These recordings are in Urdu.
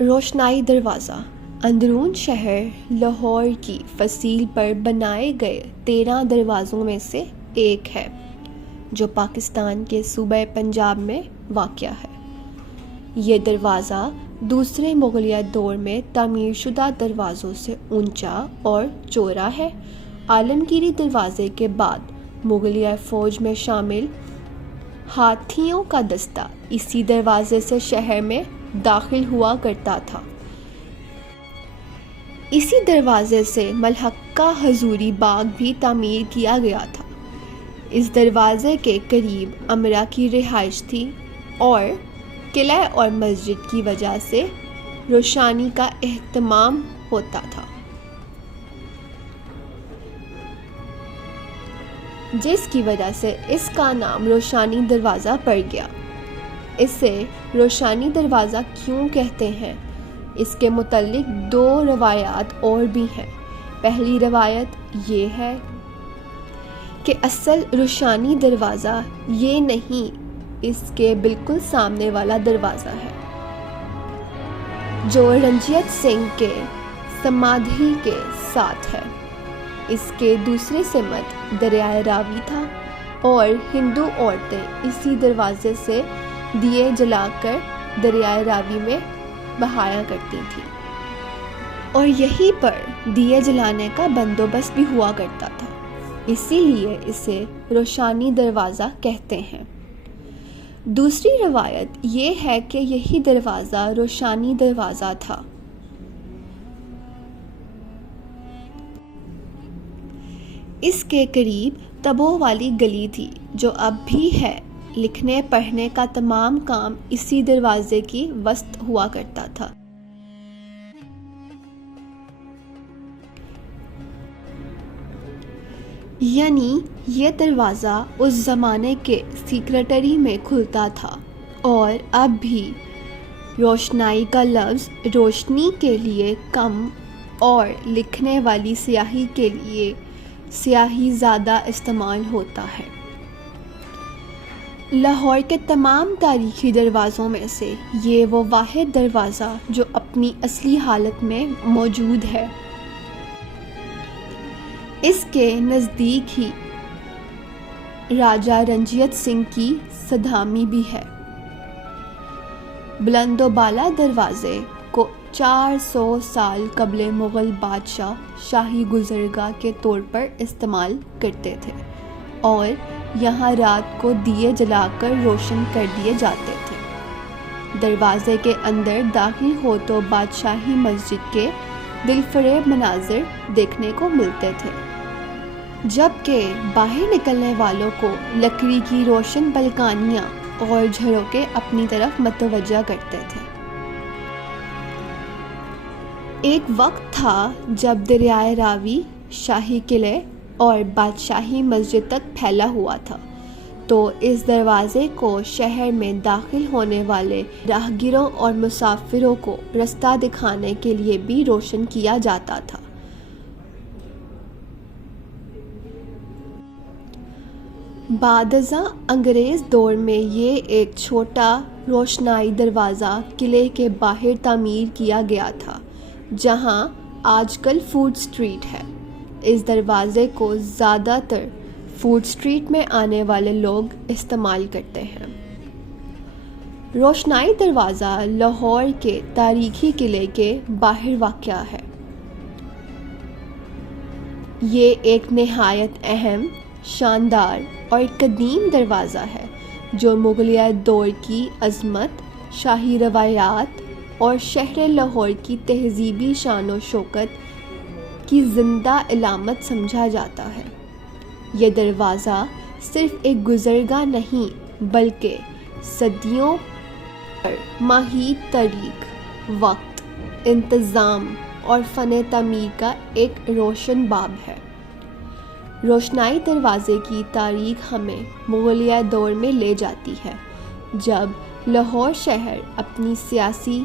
روشنائی دروازہ اندرون شہر لاہور کی فصیل پر بنائے گئے 13 دروازوں میں سے ایک ہے جو پاکستان کے صوبہ پنجاب میں واقع ہے۔ یہ دروازہ دوسرے مغلیہ دور میں تعمیر شدہ دروازوں سے اونچا اور چوڑا ہے۔ عالمگیری دروازے کے بعد مغلیہ فوج میں شامل ہاتھیوں کا دستہ اسی دروازے سے شہر میں داخل ہوا کرتا تھا۔ اسی دروازے سے ملحقہ حضوری باغ بھی تعمیر کیا گیا تھا۔ اس دروازے کے قریب امرا کی رہائش تھی اور قلعہ اور مسجد کی وجہ سے روشانی کا اہتمام ہوتا تھا، جس کی وجہ سے اس کا نام روشانی دروازہ پڑ گیا۔ اسے روشانی دروازہ کیوں کہتے ہیں، اس کے متعلق 2 روایات اور بھی ہیں۔ پہلی روایت یہ ہے کہ اصل روشانی دروازہ یہ نہیں، اس کے بالکل سامنے والا دروازہ ہے جو رنجیت سنگھ کے سمادھی کے ساتھ ہے۔ اس کے دوسری سمت دریائے راوی تھا اور ہندو عورتیں اسی دروازے سے دیے جلا کر دریائے راوی میں بہایا کرتی تھیں اور یہیں پر دیے جلانے کا بندوبست بھی ہوا کرتا تھا، اسی لیے اسے روشانی دروازہ کہتے ہیں۔ دوسری روایت یہ ہے کہ یہی دروازہ روشانی دروازہ تھا۔ اس کے قریب تبوں والی گلی تھی جو اب بھی ہے۔ لکھنے پڑھنے کا تمام کام اسی دروازے کی وسط ہوا کرتا تھا۔ یعنی یہ دروازہ اس زمانے کے سیکریٹری میں کھلتا تھا اور اب بھی روشنائی کا لفظ روشنی کے لیے کم اور لکھنے والی سیاہی کے لیے سیاہی زیادہ استعمال ہوتا ہے۔ لاہور کے تمام تاریخی دروازوں میں سے یہ وہ واحد دروازہ جو اپنی اصلی حالت میں موجود ہے۔ اس کے نزدیک ہی راجہ رنجیت سنگھ کی سدھامی بھی ہے۔ بلند و بالا دروازے کو 400 سال قبل مغل بادشاہ شاہی گزرگاہ کے طور پر استعمال کرتے تھے اور یہاں رات کو دیے جلا کر روشن کر دیے جاتے تھے۔ دروازے کے اندر داخل ہو تو بادشاہی مسجد کے دلفریب مناظر دیکھنے کو ملتے تھے، جبکہ باہر نکلنے والوں کو لکڑی کی روشن بلکانیاں اور جھروکے اپنی طرف متوجہ کرتے تھے۔ ایک وقت تھا جب دریائے راوی شاہی قلعے اور بادشاہی مسجد تک پھیلا ہوا تھا، تو اس دروازے کو شہر میں داخل ہونے والے راہگیروں اور مسافروں کو رستہ دکھانے کے لیے بھی روشن کیا جاتا تھا۔ بعد ازاں انگریز دور میں یہ ایک چھوٹا روشنائی دروازہ قلعے کے باہر تعمیر کیا گیا تھا، جہاں آج کل فوڈ اسٹریٹ ہے۔ اس دروازے کو زیادہ تر فوڈ اسٹریٹ میں آنے والے لوگ استعمال کرتے ہیں۔ روشنائی دروازہ لاہور کے تاریخی قلعے کے باہر واقع ہے۔ یہ ایک نہایت اہم، شاندار اور قدیم دروازہ ہے جو مغلیہ دور کی عظمت، شاہی روایات اور شہر لاہور کی تہذیبی شان و شوکت کی زندہ علامت سمجھا جاتا ہے۔ یہ دروازہ صرف ایک گزرگاہ نہیں بلکہ صدیوں پر محیط تاریخ، وقت، انتظام اور فن تعمیر کا ایک روشن باب ہے۔ روشنائی دروازے کی تاریخ ہمیں مغلیہ دور میں لے جاتی ہے، جب لاہور شہر اپنی سیاسی،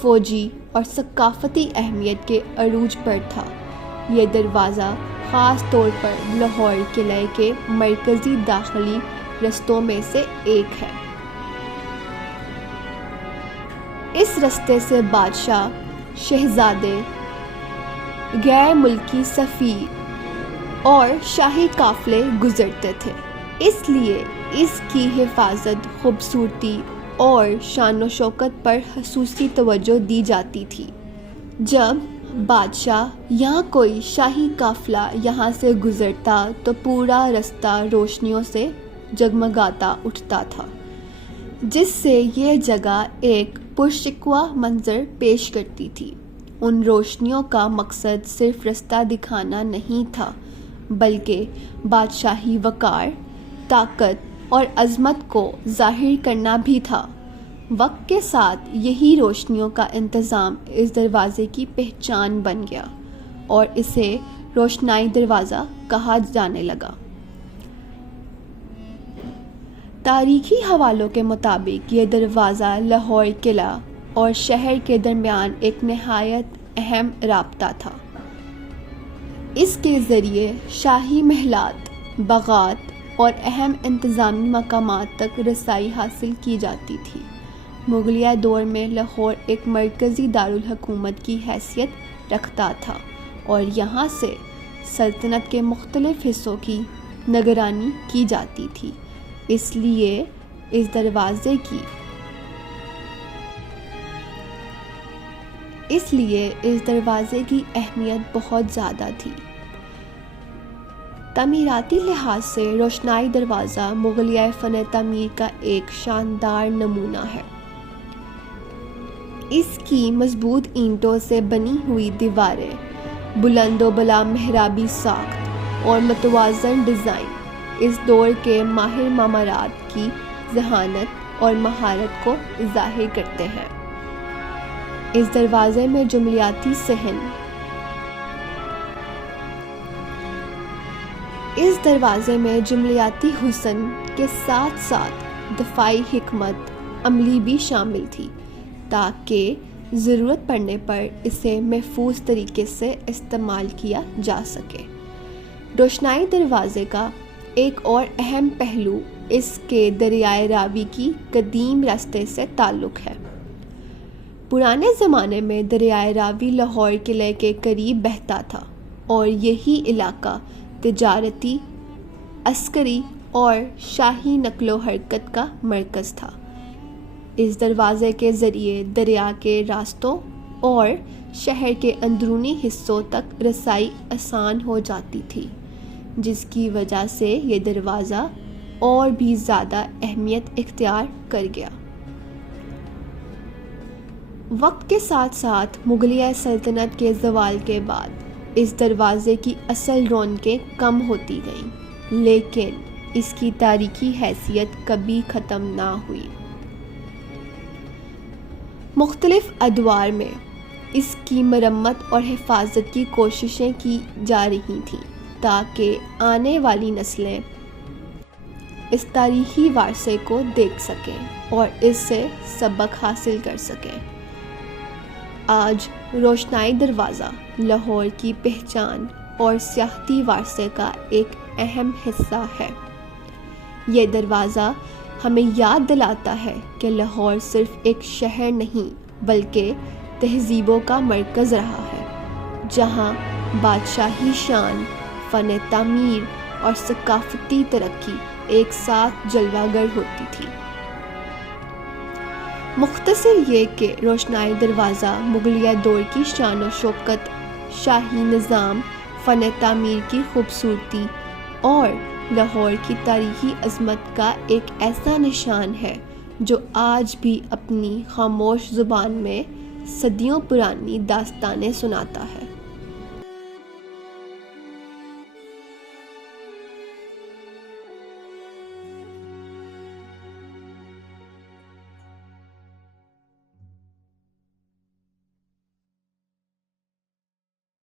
فوجی اور ثقافتی اہمیت کے عروج پر تھا۔ یہ دروازہ خاص طور پر لاہور قلعے کے مرکزی داخلی رستوں میں سے ایک ہے۔ اس رستے سے بادشاہ، شہزادے، غیر ملکی سفیر اور شاہی قافلے گزرتے تھے، اس لیے اس کی حفاظت، خوبصورتی اور شان و شوکت پر خصوصی توجہ دی جاتی تھی۔ جب بادشاہ یا کوئی شاہی قافلہ یہاں سے گزرتا تو پورا رستہ روشنیوں سے جگمگاتا اٹھتا تھا، جس سے یہ جگہ ایک پرشکوہ منظر پیش کرتی تھی۔ ان روشنیوں کا مقصد صرف رستہ دکھانا نہیں تھا، بلکہ بادشاہی وقار، طاقت اور عظمت کو ظاہر کرنا بھی تھا۔ وقت کے ساتھ یہی روشنیوں کا انتظام اس دروازے کی پہچان بن گیا اور اسے روشنائی دروازہ کہا جانے لگا۔ تاریخی حوالوں کے مطابق یہ دروازہ لاہور قلعہ اور شہر کے درمیان ایک نہایت اہم رابطہ تھا۔ اس کے ذریعے شاہی محلات، باغات اور اہم انتظامی مقامات تک رسائی حاصل کی جاتی تھی۔ مغلیہ دور میں لاہور ایک مرکزی دارالحکومت کی حیثیت رکھتا تھا اور یہاں سے سلطنت کے مختلف حصوں کی نگرانی کی جاتی تھی، اس لیے اس دروازے کی اہمیت بہت زیادہ تھی۔ تعمیراتی لحاظ سے روشنائی دروازہ مغلیہ فن تعمیر کا ایک شاندار نمونہ ہے۔ اس کی مضبوط اینٹوں سے بنی ہوئی دیواریں، بلند و بالا محرابی ساخت اور متوازن ڈیزائن اس دور کے ماہر معمارات کی ذہانت اور مہارت کو ظاہر کرتے ہیں۔ اس دروازے میں جملیاتی حسن کے ساتھ ساتھ دفاعی حکمت عملی بھی شامل تھی، تاکہ ضرورت پڑنے پر اسے محفوظ طریقے سے استعمال کیا جا سکے۔ روشنائی دروازے کا ایک اور اہم پہلو اس کے دریائے راوی کی قدیم راستے سے تعلق ہے۔ پرانے زمانے میں دریائے راوی لاہور قلعے کے قریب بہتا تھا اور یہی علاقہ تجارتی، عسکری اور شاہی نقل و حرکت کا مرکز تھا۔ اس دروازے کے ذریعے دریا کے راستوں اور شہر کے اندرونی حصوں تک رسائی آسان ہو جاتی تھی، جس کی وجہ سے یہ دروازہ اور بھی زیادہ اہمیت اختیار کر گیا۔ وقت کے ساتھ ساتھ مغلیہ سلطنت کے زوال کے بعد اس دروازے کی اصل رونقیں کم ہوتی گئیں، لیکن اس کی تاریخی حیثیت کبھی ختم نہ ہوئی۔ مختلف ادوار میں اس کی مرمت اور حفاظت کی کوششیں کی جا رہی تھیں تاکہ آنے والی نسلیں اس تاریخی ورثے کو دیکھ سکیں اور اس سے سبق حاصل کر سکیں۔ آج روشنائی دروازہ لاہور کی پہچان اور سیاحتی ورثے کا ایک اہم حصہ ہے۔ یہ دروازہ ہمیں یاد دلاتا ہے کہ لاہور صرف ایک شہر نہیں بلکہ تہذیبوں کا مرکز رہا ہے، جہاں بادشاہی شان، فن تعمیر اور ثقافتی ترقی ایک ساتھ جلوہ گر ہوتی تھی۔ مختصر یہ کہ روشنائی دروازہ مغلیہ دور کی شان و شوکت، شاہی نظام، فن تعمیر کی خوبصورتی اور لاہور کی تاریخی عظمت کا ایک ایسا نشان ہے جو آج بھی اپنی خاموش زبان میں صدیوں پرانی داستانیں سناتا ہے۔